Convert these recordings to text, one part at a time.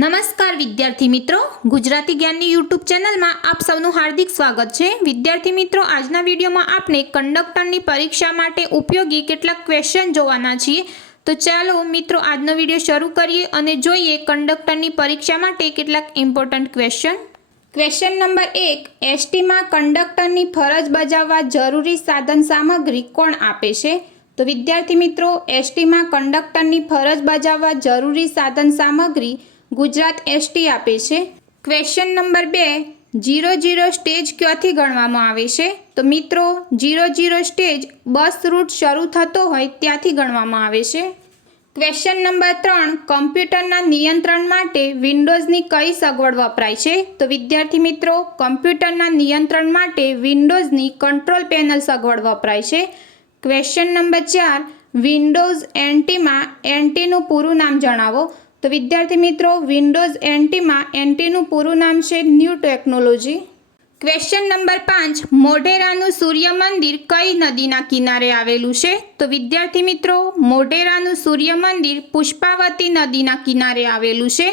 નમસ્કાર વિદ્યાર્થી મિત્રો, ગુજરાતી જ્ઞાનની યુટ્યુબ ચેનલમાં આપ સૌનું હાર્દિક સ્વાગત છે। વિદ્યાર્થી મિત્રો, આજના વિડીયોમાં આપણે કંડક્ટરની પરીક્ષા માટે ઉપયોગી કેટલાક ક્વેશ્ચન જોવાના છીએ। તો ચાલો મિત્રો આજનો વિડીયો શરૂ કરીએ અને જોઈએ કંડક્ટરની પરીક્ષા માટે કેટલાક ઇમ્પોર્ટન્ટ ક્વેશ્ચન। ક્વેશ્ચન નંબર 1, એસટીમાં કંડક્ટરની ફરજ બજાવવા જરૂરી સાધન સામગ્રી કોણ આપે છે? તો વિદ્યાર્થી મિત્રો, એસટીમાં કંડક્ટરની ફરજ બજાવવા જરૂરી સાધન સામગ્રી ગુજરાત એસટી આપે છે। ક્વેશ્ચન નંબર 2, 00 સ્ટેજ ક્યાંથી ગણવામાં આવે છે? તો મિત્રો 00 સ્ટેજ બસ રૂટ શરૂ થતો હોય ત્યાંથી ગણવામાં આવે છે। ક્વેશ્ચન નંબર 3, કમ્પ્યુટરના નિયંત્રણ માટે વિન્ડોઝની કઈ સગવડ વપરાય છે? તો વિદ્યાર્થી મિત્રો, કમ્પ્યુટરના નિયંત્રણ માટે વિન્ડોઝની કંટ્રોલ પેનલ સગવડ વપરાય છે। ક્વેશ્ચન નંબર 4, વિન્ડોઝ એનટીમાં એનટીનું પૂરું નામ જણાવો। તો વિદ્યાર્થી મિત્રો, વિન્ડોઝ એનટીમાં એનટીનું પૂરું નામ છે ન્યૂ ટેકનોલોજી। ક્વેશ્ચન નંબર 5, મોઢેરાનું સૂર્ય મંદિર કઈ નદીના કિનારે આવેલું છે? તો વિદ્યાર્થી મિત્રો, મોઢેરાનું સૂર્ય મંદિર પુષ્પાવતી નદીના કિનારે આવેલું છે।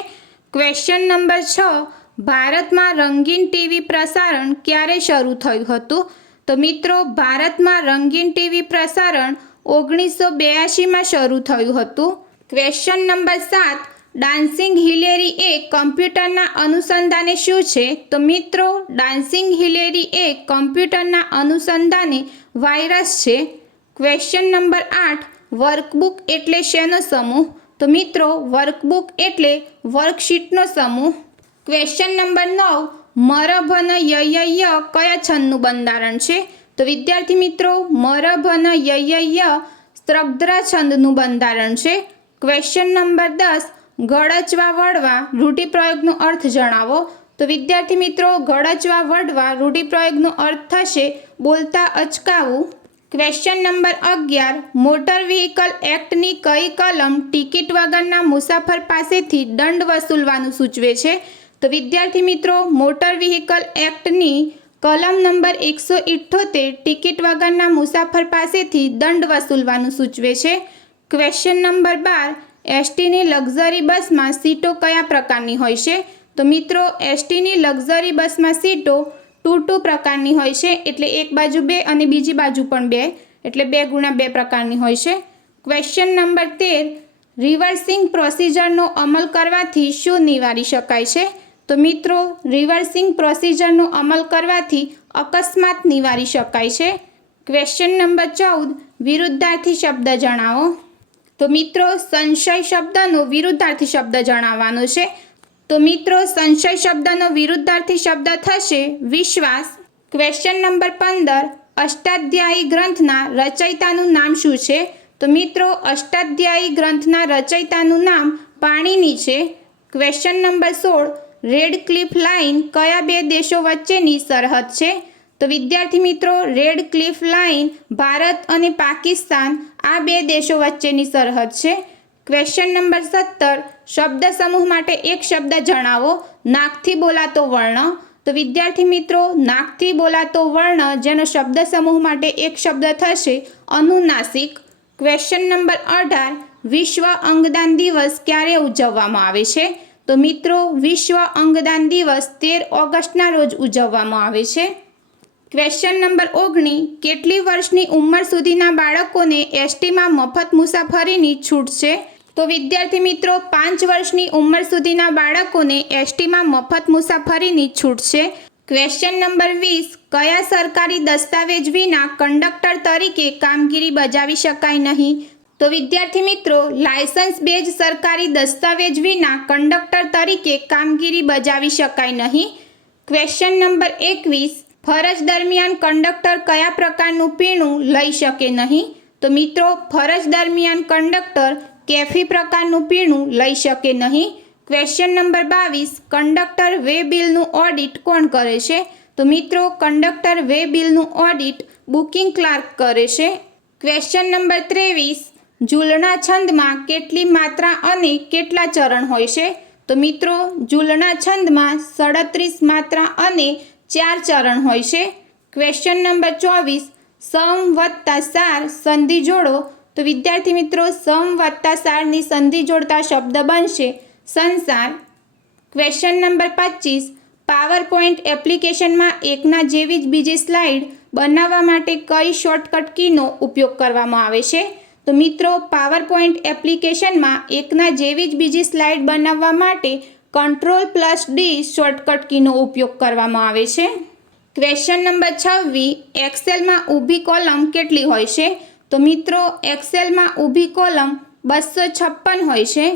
ક્વેશ્ચન નંબર 6, ભારતમાં રંગીન ટીવી પ્રસારણ ક્યારે શરૂ થયું હતું? તો મિત્રો, ભારતમાં રંગીન ટીવી પ્રસારણ 1982માં શરૂ થયું હતું। ક્વેશ્ચન નંબર 7, ડાન્સિંગ હિલેરી એ કમ્પ્યુટરના અનુસંધાને શું છે? તો મિત્રો, ડાન્સિંગ હિલેરી એ કમ્પ્યુટરના અનુસંધાને વાયરસ છે। ક્વેશ્ચન નંબર 8, વર્કબુક એટલે શેનો સમૂહ? તો મિત્રો, વર્કબુક એટલે વર્કશીટનો સમૂહ। ક્વેશ્ચન નંબર 9, મરભન યયય કયા છંદનું બંધારણ છે? તો વિદ્યાર્થી મિત્રો, મરભન યયય સ્ત્રગ્ધ્ર છંદનું બંધારણ છે। ક્વેશ્ચન નંબર 10, ગળચવા વળવા રૂઢિપ્રયોગનો અર્થ જણાવો। તો વિદ્યાર્થી મિત્રો, ગળચવા વળવા રૂઢિપ્રયોગનો અર્થ થશે બોલતા અચકાવું। ક્વેશ્ચન નંબર 11, મોટર વ્હીકલ એક્ટની કઈ કલમ ટિકિટ વગરના મુસાફર પાસેથી દંડ વસૂલવાનું સૂચવે છે? તો વિદ્યાર્થી મિત્રો, મોટર વ્હીકલ એક્ટની કલમ નંબર 178 ટિકિટ વગરના મુસાફર પાસેથી દંડ વસૂલવાનું સૂચવે છે। ક્વેશ્ચન નંબર 12, એસટીની લક્ઝરી બસમાં સીટો કયા પ્રકારની હોય છે? તો મિત્રો, એસટીની લક્ઝરી બસમાં સીટો 2-2 પ્રકારની હોય છે, એટલે એક બાજુ 2 અને બીજી બાજુ પણ 2, એટલે 2x2 પ્રકારની હોય છે। ક્વેશ્ચન નંબર 13, રિવર્સિંગ પ્રોસિજરનો અમલ કરવાથી શું નિવારી શકાય છે? તો મિત્રો, રિવર્સિંગ પ્રોસિજરનો અમલ કરવાથી અકસ્માત નિવારી શકાય છે। ક્વેશ્ચન નંબર 14, વિરુદ્ધાર્થી શબ્દ જણાવો। તો મિત્રો, સંશય શબ્દનો વિરુદ્ધાર્થી શબ્દ જણાવવાનો છે। તો મિત્રો, સંશય શબ્દનો વિરુદ્ધાર્થી શબ્દ થશે વિશ્વાસ। ક્વેશ્ચન નંબર 15, અષ્ટાધ્યાયી ગ્રંથના રચયિતાનું નામ શું છે? તો મિત્રો, અષ્ટાધ્યાયી ગ્રંથના રચયિતાનું નામ પાણિની છે। Question number 16, red cliff line કયા બે દેશો વચ્ચેની સરહદ છે? તો વિદ્યાર્થી મિત્રો, રેડ ક્લિફ લાઇન ભારત અને પાકિસ્તાન આ બે દેશો વચ્ચેની સરહદ છે। ક્વેશ્ચન નંબર 17, શબ્દ સમૂહ માટે એક શબ્દ જણાવો। નાકથી બોલાતો વર્ણ। તો વિદ્યાર્થી મિત્રો, નાકથી બોલાતો વર્ણ જેનો શબ્દ સમૂહ માટે એક શબ્દ થશે અનુનાસિક। ક્વેશ્ચન નંબર 18, વિશ્વ અંગદાન દિવસ ક્યારે ઉજવવામાં આવે છે? તો મિત્રો, વિશ્વ અંગદાન દિવસ 13 ઓગસ્ટના રોજ ઉજવવામાં આવે છે। ક્વેશ્ચન નંબર 19, કેટલી વર્ષની ઉંમર સુધીના બાળકોને એસટીમાં મફત મુસાફરીની છૂટ છે? તો વિદ્યાર્થી મિત્રો, 5 વર્ષની ઉંમર સુધીના બાળકોને એસટીમાં મફત મુસાફરીની છૂટ છે। ક્વેશ્ચન નંબર 20, કયા સરકારી દસ્તાવેજ વિના કંડક્ટર તરીકે કામગીરી બજાવી શકાય નહીં? તો વિદ્યાર્થી મિત્રો, લાયસન્સ બેઝ સરકારી દસ્તાવેજ વિના કંડક્ટર તરીકે કામગીરી બજાવી શકાય નહીં। ક્વેશ્ચન નંબર 21, ફરજ દરમિયાન કંડક્ટર કયા પ્રકારનું પીણું લઈ શકે નહીં? તો મિત્રો, ફરજ દરમિયાન કંડક્ટર કેફી પ્રકારનું પીણું લઈ શકે નહીં। ક્વેશ્ચન નંબર 22, કંડક્ટર વે બિલનું ઓડિટ કોણ કરે છે? તો મિત્રો, કંડક્ટર વે બિલનું ઓડિટ બુકિંગ ક્લાર્ક કરે છે। ક્વેશ્ચન નંબર 23, ઝૂલણા છંદમાં કેટલી માત્રા અને કેટલા ચરણ હોય છે? તો મિત્રો, ઝૂલણા છંદમાં 37 માત્રા અને 4 ચરણ હોય છે। ક્વેશ્ચન નંબર 24, સમ વત્તા સાર સંધિ જોડો। તો વિદ્યાર્થી મિત્રો, સમ વત્તા સારની સંધિ જોડતા શબ્દ બનશે સંસાર। ક્વેશ્ચન નંબર 25, પાવર પોઈન્ટ એપ્લિકેશનમાં એકના જેવી જ બીજી સ્લાઇડ બનાવવા માટે કઈ શોર્ટકટ કીનો ઉપયોગ કરવામાં આવે છે? તો મિત્રો, પાવર પોઈન્ટ એપ્લિકેશનમાં એકના જેવી જ બીજી સ્લાઇડ બનાવવા માટે Ctrl+D શોર્ટકટ કીનો ઉપયોગ કરવામાં આવે છે. ક્વેશ્ચન નંબર 26, એક્સેલમાં ઊભી કોલમ કેટલી હોય છે? તો મિત્રો, એક્સેલમાં ઊભી કોલમ 256 હોય છે.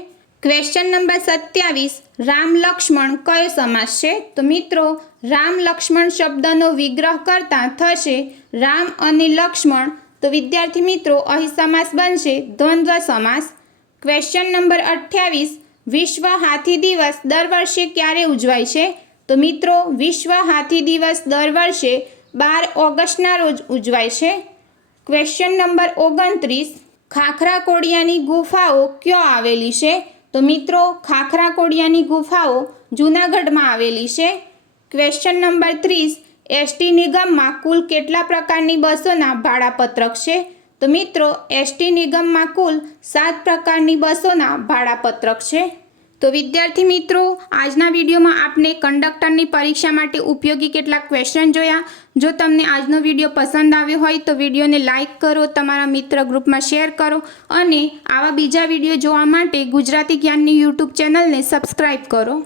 ક્વેશ્ચન નંબર 27, રામ લક્ષ્મણ કયો સમાસ છે? તો મિત્રો, રામ લક્ષ્મણ શબ્દનો વિગ્રહ કરતાં થશે રામ અને લક્ષ્મણ. તો વિદ્યાર્થી મિત્રો, અહીં સમાસ બનશે દ્વંદ્વ સમાસ. ક્વેશ્ચન નંબર 28, વિશ્વ હાથી દિવસ દર વર્ષે ક્યારે ઉજવાય છે? તો મિત્રો, વિશ્વ હાથી દિવસ દર વર્ષે 12 ઓગસ્ટના રોજ ઉજવાય છે. ક્વેશ્ચન નંબર 29, ખાખરા કોડિયાની ગુફાઓ ક્યાં આવેલી છે? તો મિત્રો, ખાખરા કોડિયાની ગુફાઓ જૂનાગઢમાં આવેલી છે. ક્વેશ્ચન નંબર 30, એસટી નિગમમાં કુલ કેટલા પ્રકારની બસોના ભાડાપત્રક છે? તો મિત્રો, એસટી નિગમમાં કુલ 7 પ્રકારની બસોના ભાડાપત્રક છે. તો વિદ્યાર્થી મિત્રો, આજના વિડીયોમાં આપણે કંડક્ટરની પરીક્ષા માટે ઉપયોગી કેટલાક ક્વેશ્ચન જોયા. જો તમને આજનો વિડીયો પસંદ આવ્યો હોય તો વિડીયોને લાઇક કરો, તમારા મિત્ર ગ્રુપમાં શેર કરો અને આવા બીજા વિડીયો જોવા માટે ગુજરાતી જ્ઞાનની યુટ્યુબ ચેનલને સબસ્ક્રાઈબ કરો.